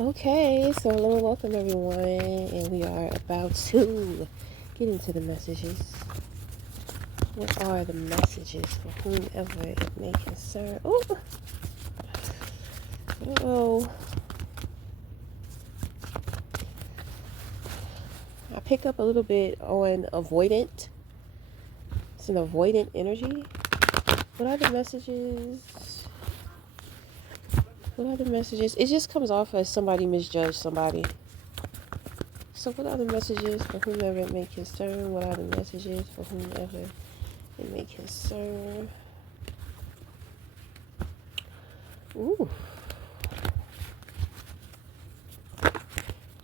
Okay, so hello, welcome everyone, and we are about to get into the messages. What are the messages for whomever it may concern? Oh, I pick up a little bit on avoidant. It's an avoidant energy. What are the messages? What are the messages? It just comes off as somebody misjudged somebody. So what are the messages for whomever it may concern? What are the messages for whomever it may concern? Ooh,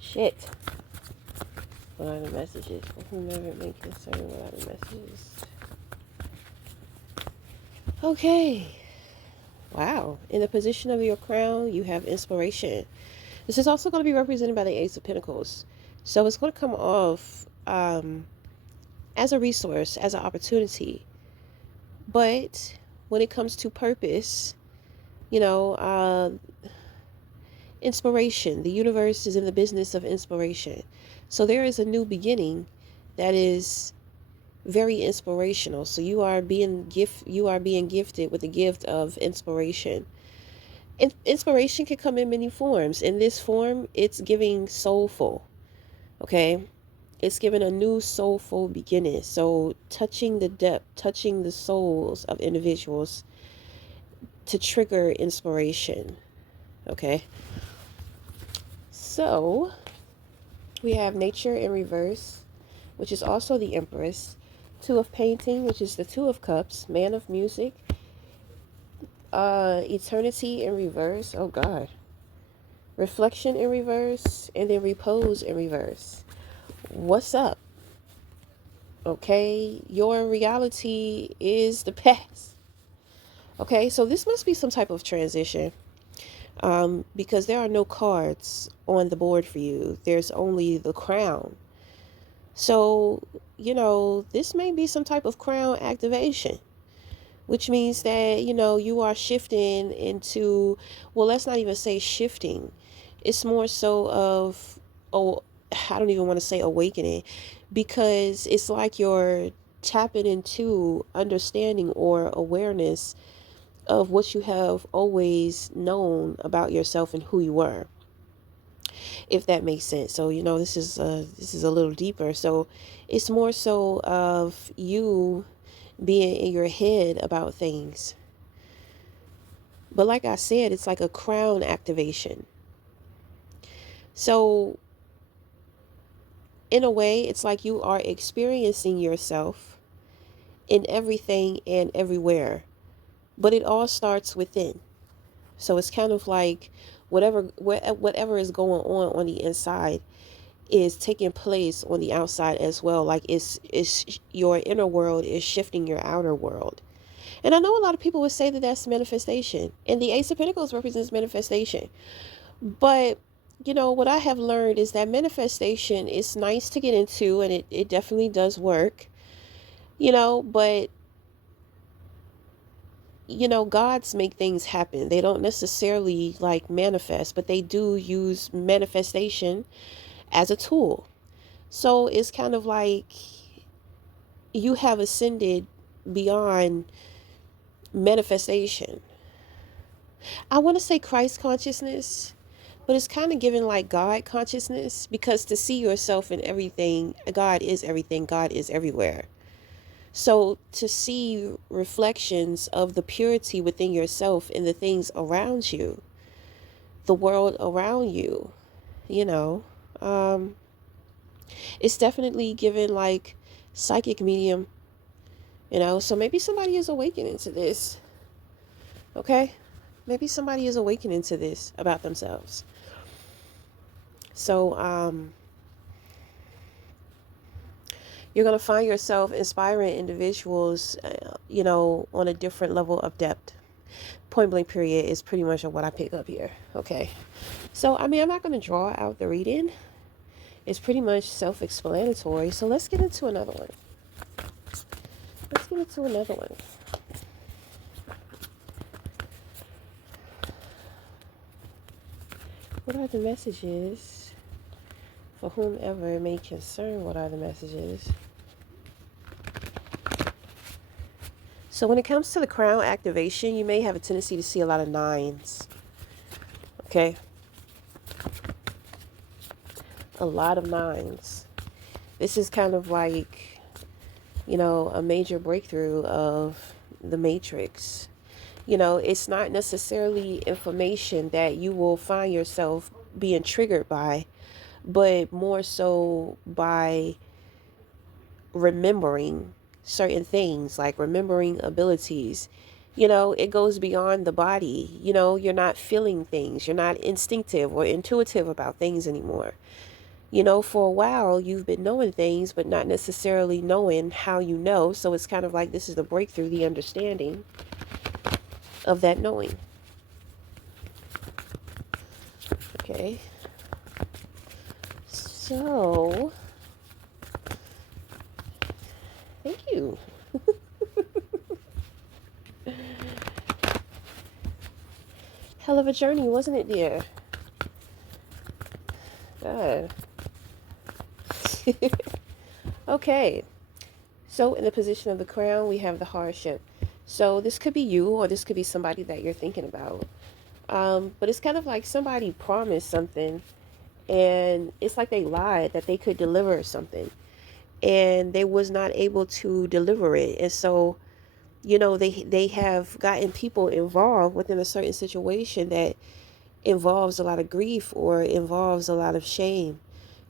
shit. What are the messages for whomever it may concern? What are the messages? Okay. Wow. In the position of your crown, you have inspiration. This is also going to be represented by the Ace of Pentacles. So it's going to come off as a resource, as an opportunity. But when it comes to purpose, you know, inspiration, the universe is in the business of inspiration. So there is a new beginning that is very inspirational. So you are being gifted with the gift of inspiration. Inspiration can come in many forms. In this form, it's giving soulful. Okay, it's giving a new soulful beginning. So touching the depth, touching the souls of individuals to trigger inspiration. Okay, so we have nature in reverse, which is also the Empress. Two of painting, which is the Two of Cups. Man of music. Eternity in reverse. Oh God. Reflection in reverse, and then repose in reverse. What's up? Okay, your reality is the past. Okay, so this must be some type of transition, because there are no cards on the board for you. There's only the crown. So, this may be some type of crown activation, which means that, you are shifting into, well, let's not even say shifting. It's more so of, oh, I don't even want to say awakening, because it's like you're tapping into understanding or awareness of what you have always known about yourself and who you were, if that makes sense. So, this is a little deeper. So it's more so of you being in your head about things. But like I said, it's like a crown activation. So in a way, it's like you are experiencing yourself in everything and everywhere, but it all starts within. So it's kind of like whatever is going on the inside is taking place on the outside as well. Like it's your inner world is shifting your outer world. And I know a lot of people would say that that's manifestation, and the Ace of Pentacles represents manifestation. But what I have learned is that manifestation is nice to get into, and it definitely does work. But gods make things happen. They don't necessarily like manifest, but they do use manifestation as a tool. So it's kind of like you have ascended beyond manifestation. I want to say Christ consciousness, but it's kind of given like God consciousness, because to see yourself in everything, God is everything, God is everywhere. So to see reflections of the purity within yourself in the things around you, the world around you, you know, um, it's definitely given like psychic medium, so maybe somebody is awakening to this. Okay, maybe somebody is awakening to this about themselves. So you're going to find yourself inspiring individuals, on a different level of depth. Point blank period is pretty much what I pick up here. Okay, so I'm not going to draw out the reading. It's pretty much self-explanatory. So let's get into another one. Let's get into another one. What are the messages for whomever it may concern? What are the messages? So when it comes to the crown activation, you may have a tendency to see a lot of nines. Okay? A lot of nines. This is kind of like, a major breakthrough of the matrix. It's not necessarily information that you will find yourself being triggered by, but more so by remembering certain things, like remembering abilities. It goes beyond the body. You're not feeling things, you're not instinctive or intuitive about things anymore. For a while you've been knowing things, but not necessarily knowing how you know. So it's kind of like this is the breakthrough, the understanding of that knowing. Okay. So, thank you. Hell of a journey, wasn't it, dear? God. Okay. So, in the position of the crown, we have the hardship. So, this could be you, or this could be somebody that you're thinking about. But it's kind of like somebody promised something, and it's like they lied that they could deliver something, and they was not able to deliver it. And so, they have gotten people involved within a certain situation that involves a lot of grief or involves a lot of shame.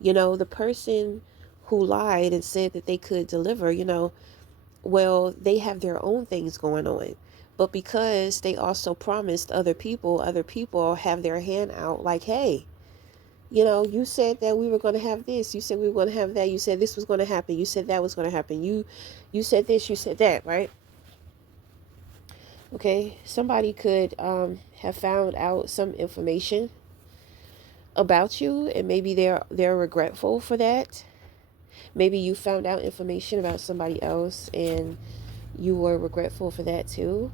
The person who lied and said that they could deliver, well, they have their own things going on. But because they also promised other people have their hand out like, hey, you said that we were going to have this. You said we were going to have that. You said this was going to happen. You said that was going to happen. You said this, you said that, right? Okay, somebody could have found out some information about you, and maybe they're regretful for that. Maybe you found out information about somebody else and you were regretful for that too.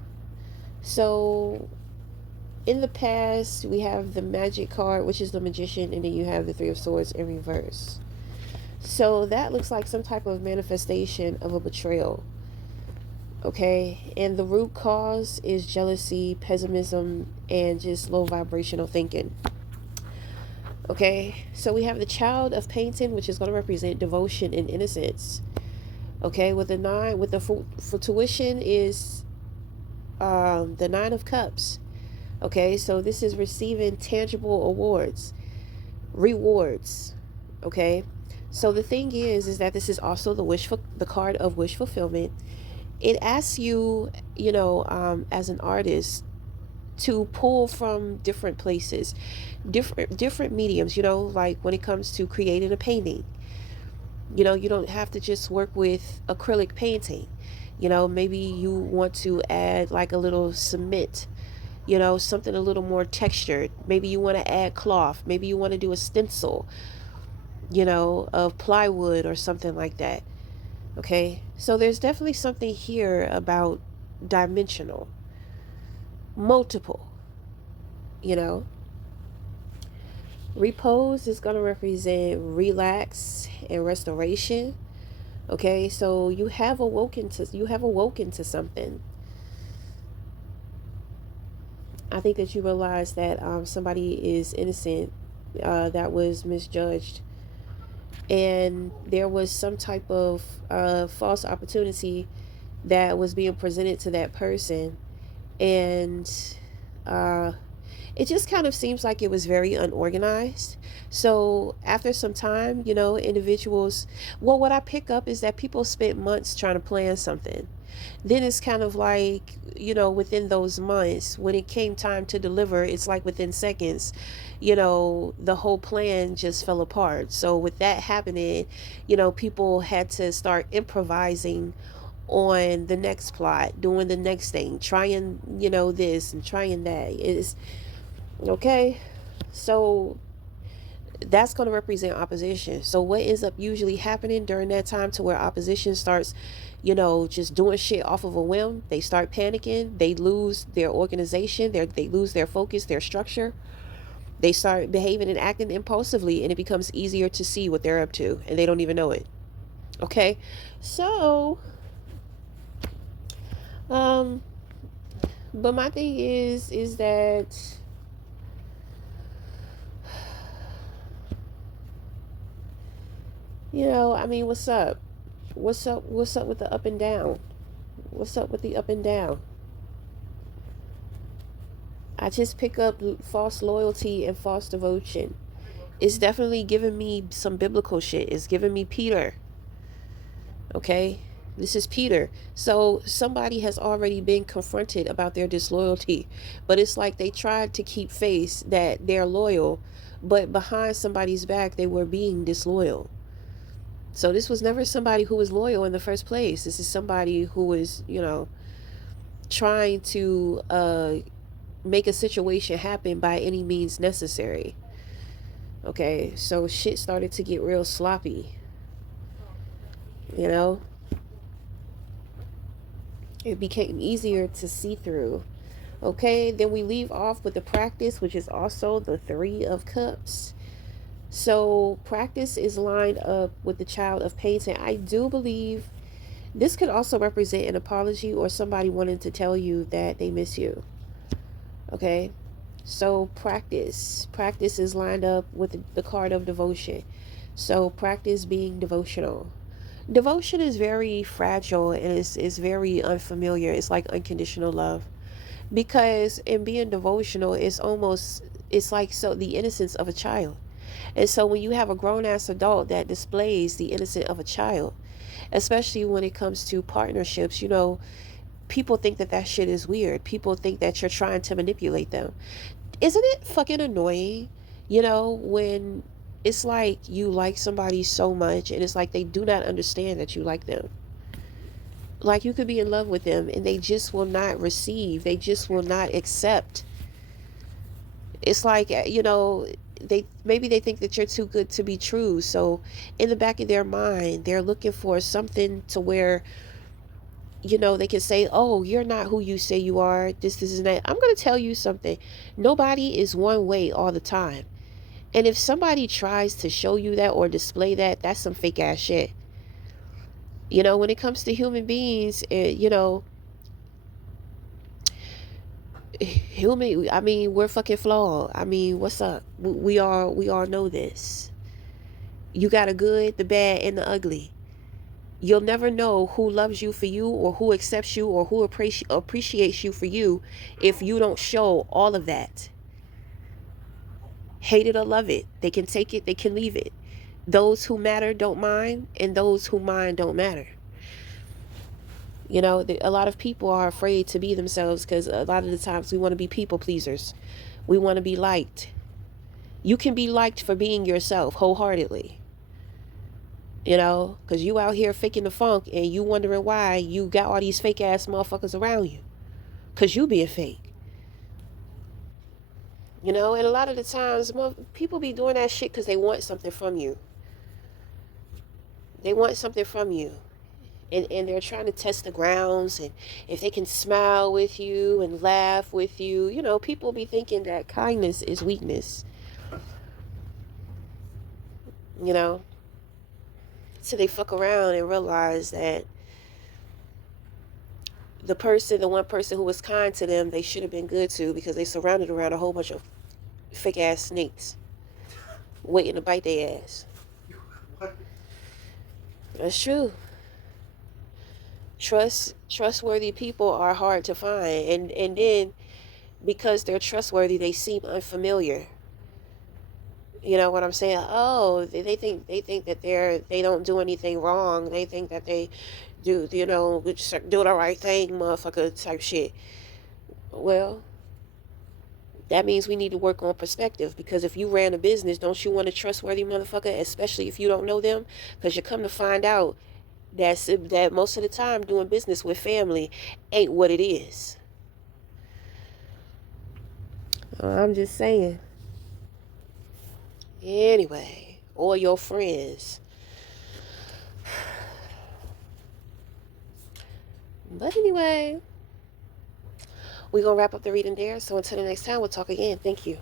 So in the past, we have the magic card, which is the magician, and then you have the three of swords in reverse. So that looks like some type of manifestation of a betrayal. Okay, and the root cause is jealousy, pessimism, and just low vibrational thinking. Okay, so we have the child of painting, which is going to represent devotion and innocence. Okay, with the nine, with the fruition is the nine of cups. Okay, so this is receiving tangible awards, rewards. Okay, so the thing is that this is also the card of wish fulfillment. It asks you, as an artist, to pull from different places, different mediums. Like when it comes to creating a painting, you don't have to just work with acrylic painting. Maybe you want to add like a little cement, something a little more textured. Maybe you want to add cloth. Maybe you want to do a stencil, of plywood or something like that. Okay, so there's definitely something here about dimensional, multiple, you know. Repose is going to represent relax and restoration. Okay, so you have awoken to something. I think that you realize that somebody is innocent, that was misjudged, and there was some type of false opportunity that was being presented to that person, and uh, it just kind of seems like it was very unorganized. So after some time, individuals, well, what I pick up is that people spent months trying to plan something. Then it's kind of like, within those months, when it came time to deliver, it's like within seconds, the whole plan just fell apart. So with that happening, people had to start improvising on the next plot, doing the next thing, trying, this and trying that. Is okay. So that's going to represent opposition. So what ends up usually happening during that time to where opposition starts, just doing shit off of a whim, they start panicking, they lose their organization, they lose their focus, their structure. They start behaving and acting impulsively, and it becomes easier to see what they're up to, and they don't even know it. Okay, so um, but my thing is that I mean, what's up? What's up? What's up with the up and down? What's up with the up and down? I just pick up false loyalty and false devotion. It's definitely giving me some biblical shit. It's giving me Peter. Okay? This is Peter. So somebody has already been confronted about their disloyalty, but it's like they tried to keep face that they're loyal, but behind somebody's back, they were being disloyal. So this was never somebody who was loyal in the first place. This is somebody who was, trying to make a situation happen by any means necessary. Okay, so shit started to get real sloppy. You know, it became easier to see through. Okay, then we leave off with the practice, which is also the Three of Cups. So practice is lined up with the Child of Painting. I do believe this could also represent an apology or somebody wanting to tell you that they miss you. Okay, so practice is lined up with the card of devotion. So practice being devotional. Devotion is very fragile and is very unfamiliar. It's like unconditional love, because in being devotional, it's like so the innocence of a child. And so when you have a grown ass adult that displays the innocence of a child, especially when it comes to partnerships, people think that shit is weird. People think that you're trying to manipulate them. Isn't it fucking annoying, when it's like you like somebody so much and it's like they do not understand that you like them. Like you could be in love with them and they just will not receive, they just will not accept. It's like, they think that you're too good to be true. So in the back of their mind, they're looking for something to where they can say, oh, you're not who you say you are, this and that. I'm going to tell you something. Nobody is one way all the time. And if somebody tries to show you that or display that, that's some fake ass shit. When it comes to human beings, I mean, we're fucking flawed. I mean, what's up? We all know this. You got a good, the bad, and the ugly. You'll never know who loves you for you or who accepts you or who appreciates you for you if you don't show all of that. Hate it or love it. They can take it, they can leave it. Those who matter don't mind, and those who mind don't matter. A lot of people are afraid to be themselves because a lot of the times we want to be people pleasers. We want to be liked. You can be liked for being yourself wholeheartedly. Because you out here faking the funk and you wondering why you got all these fake ass motherfuckers around you. Because you being fake. And a lot of the times people be doing that shit because they want something from you. They want something from you. And they're trying to test the grounds, and if they can smile with you and laugh with you, people be thinking that kindness is weakness. So they fuck around and realize that the one person who was kind to them, they should have been good to, because they surrounded around a whole bunch of fake ass snakes waiting to bite their ass. That's true. Trustworthy people are hard to find, and then because they're trustworthy, they seem unfamiliar. You know what I'm saying? Oh, they think that they don't do anything wrong. They think that they do do the right thing, motherfucker type shit. Well, that means we need to work on perspective, because if you ran a business, don't you want a trustworthy motherfucker, especially if you don't know them? Because you come to find out that most of the time doing business with family ain't what it is. I'm just saying. Anyway, or your friends. But anyway, we're going to wrap up the reading there. So until the next time, we'll talk again. Thank you.